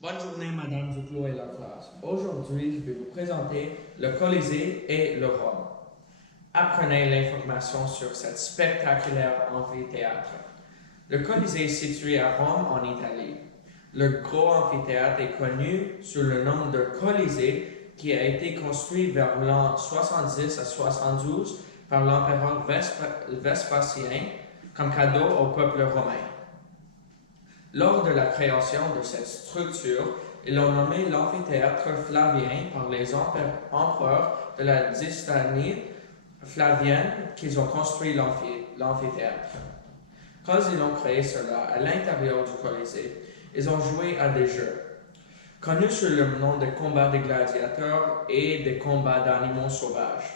Bonne journée, Madame Duclos et la classe. Aujourd'hui, je vais vous présenter le Colisée et le Rhum. Apprenez l'information sur cet spectaculaire amphithéâtre. Le Colisée est situé à Rome, en Italie. Le gros amphithéâtre est connu sous le nom de Colisée, qui a été construit vers l'an 70 à 72 par l'empereur Vespasien comme cadeau au peuple romain. Lors de la création de cette structure, ils l'ont nommé l'amphithéâtre Flavien par les empereurs de la dynastie flavienne qu'ils ont construit l'amphithéâtre. Quand ils ont créé cela à l'intérieur du Colisée, ils ont joué à des jeux, connus sous le nom de combats des gladiateurs et des combats d'animaux sauvages.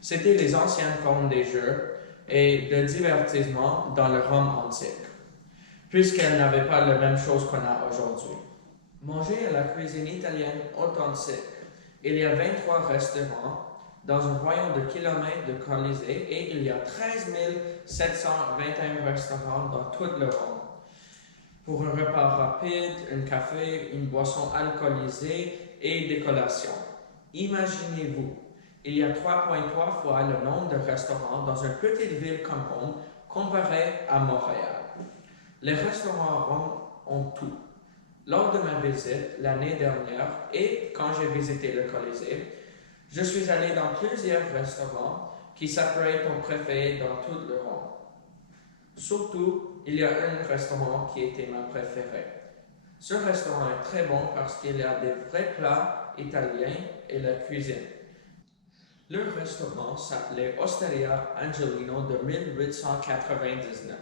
C'étaient les anciennes formes des jeux et de divertissement dans le Rome antique, puisqu'elles n'avaient pas la même chose qu'on a aujourd'hui. Manger à la cuisine italienne authentique. Il y a 23 restaurants dans un royaume de kilomètres de Colisée et il y a 13 721 restaurants dans toute l'Europe. Pour un repas rapide, un café, une boisson alcoolisée et des collations. Imaginez-vous, il y a 3,3 fois le nombre de restaurants dans une petite ville comme Rome comparé à Montréal. Les restaurants à Rome ont tout. Lors de ma visite l'année dernière et quand j'ai visité le Colisée, je suis allé dans plusieurs restaurants qui s'appellent ton préféré dans toute l'Europe. Surtout, il y a un restaurant qui était ma préférée. Ce restaurant est très bon parce qu'il y a des vrais plats italiens et la cuisine. Le restaurant s'appelait Osteria Angelino de 1899.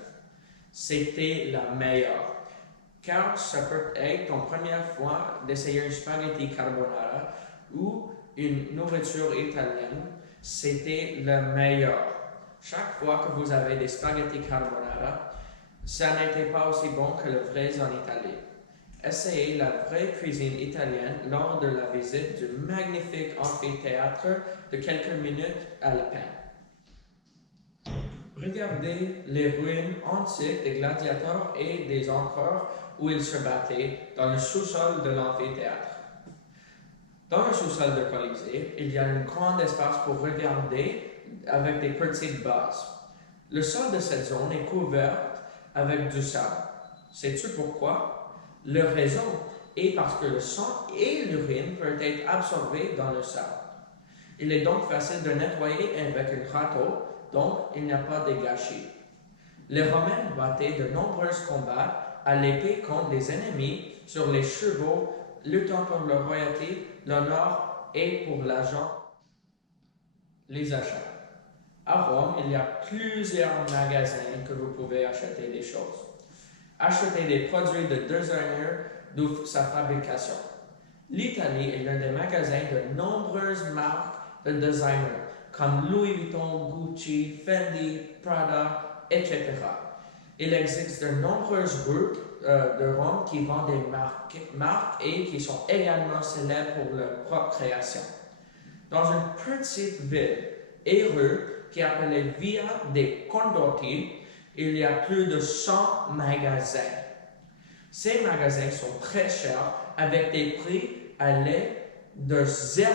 C'était la meilleure, car ça peut être ton première fois d'essayer un spaghetti carbonara ou une nourriture italienne, c'était le meilleur. Chaque fois que vous avez des spaghetti carbonara, ça n'était pas aussi bon que le vrai en Italie. Essayez la vraie cuisine italienne lors de la visite du magnifique amphithéâtre de quelques minutes à la peine. Regardez les ruines antiques des gladiateurs et des empereurs où ils se battaient dans le sous-sol de l'amphithéâtre. Dans le sous-sol de Colisée, il y a un grand espace pour regarder avec des petites bases. Le sol de cette zone est couvert avec du sable. Sais-tu pourquoi? La raison est parce que le sang et l'urine peuvent être absorbés dans le sable. Il est donc facile de nettoyer avec un râteau, donc il n'y a pas de gâchis. Les Romains battaient de nombreux combats à l'épée contre les ennemis sur les chevaux, luttant pour leur royauté, l'honneur et pour l'argent, les achats. À Rome, il y a plusieurs magasins que vous pouvez acheter des choses. Achetez des produits de designer, d'où sa fabrication. L'Italie est l'un des magasins de nombreuses marques de designers, comme Louis Vuitton, Gucci, Fendi, Prada, etc. Il existe de nombreuses rues de Rome qui vendent des marques et qui sont également célèbres pour leur propre création. Dans une petite ville et rue qui est appelée Via dei Condotti, il y a plus de 100 magasins. Ces magasins sont très chers avec des prix allant de 0$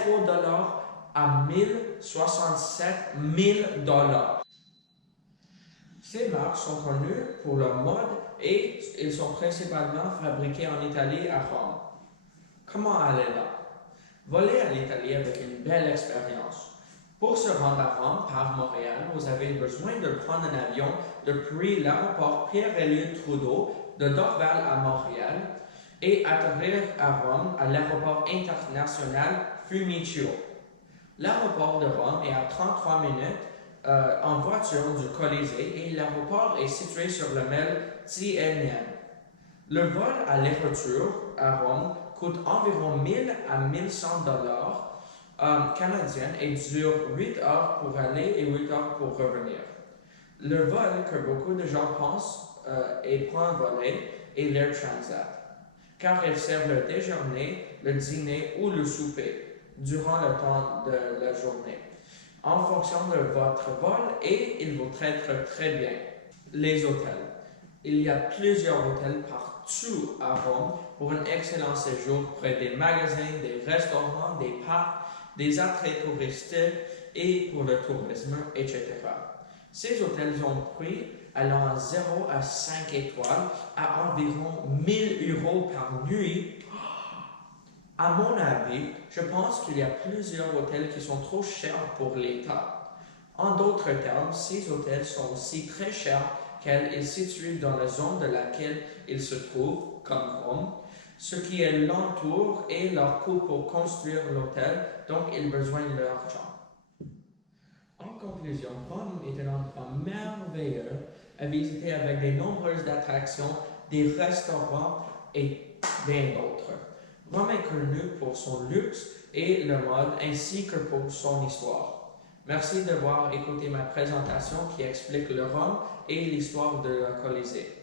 à 1067 000 $. Ces marques sont connues pour leur mode et ils sont principalement fabriqués en Italie à Rome. Comment aller là? Voler à l'Italie avec une belle expérience. Pour se rendre à Rome par Montréal, vous avez besoin de prendre un avion depuis l'aéroport Pierre-Éliott Trudeau de Dorval à Montréal et atterrir à Rome à l'aéroport international Fiumicino. L'aéroport de Rome est à 33 minutes en voiture du Colisée et l'aéroport est situé sur le Mel Tienien. Le vol aller-retour à Rome coûte environ 1000 à 1100 $ canadiens et dure 8 heures pour aller et 8 heures pour revenir. Le vol que beaucoup de gens pensent est pour un volet est l'Air Transat, car ils servent le déjeuner, le dîner ou le souper durant le temps de la journée, en fonction de votre vol et ils vous traitent très bien. Les hôtels. Il y a plusieurs hôtels tout à Rome pour un excellent séjour près des magasins, des restaurants, des parcs, des attraits touristiques et pour le tourisme, etc. Ces hôtels ont pris allant de 0 à 5 étoiles à environ 1000 euros par nuit. À mon avis, je pense qu'il y a plusieurs hôtels qui sont trop chers pour l'État. En d'autres termes, ces hôtels sont aussi très chers car ils sont situés dans la zone de laquelle ils se trouvent, comme Rome, ce qui est l'entoure et leur coût pour construire l'hôtel, donc ils besoin de l'argent. En conclusion, Rome est un endroit merveilleux à visiter avec de nombreuses attractions, des restaurants et bien d'autres. Rome est connu pour son luxe et le mode ainsi que pour son histoire. Merci d'avoir écouté ma présentation qui explique le Rome et l'histoire de la Colisée.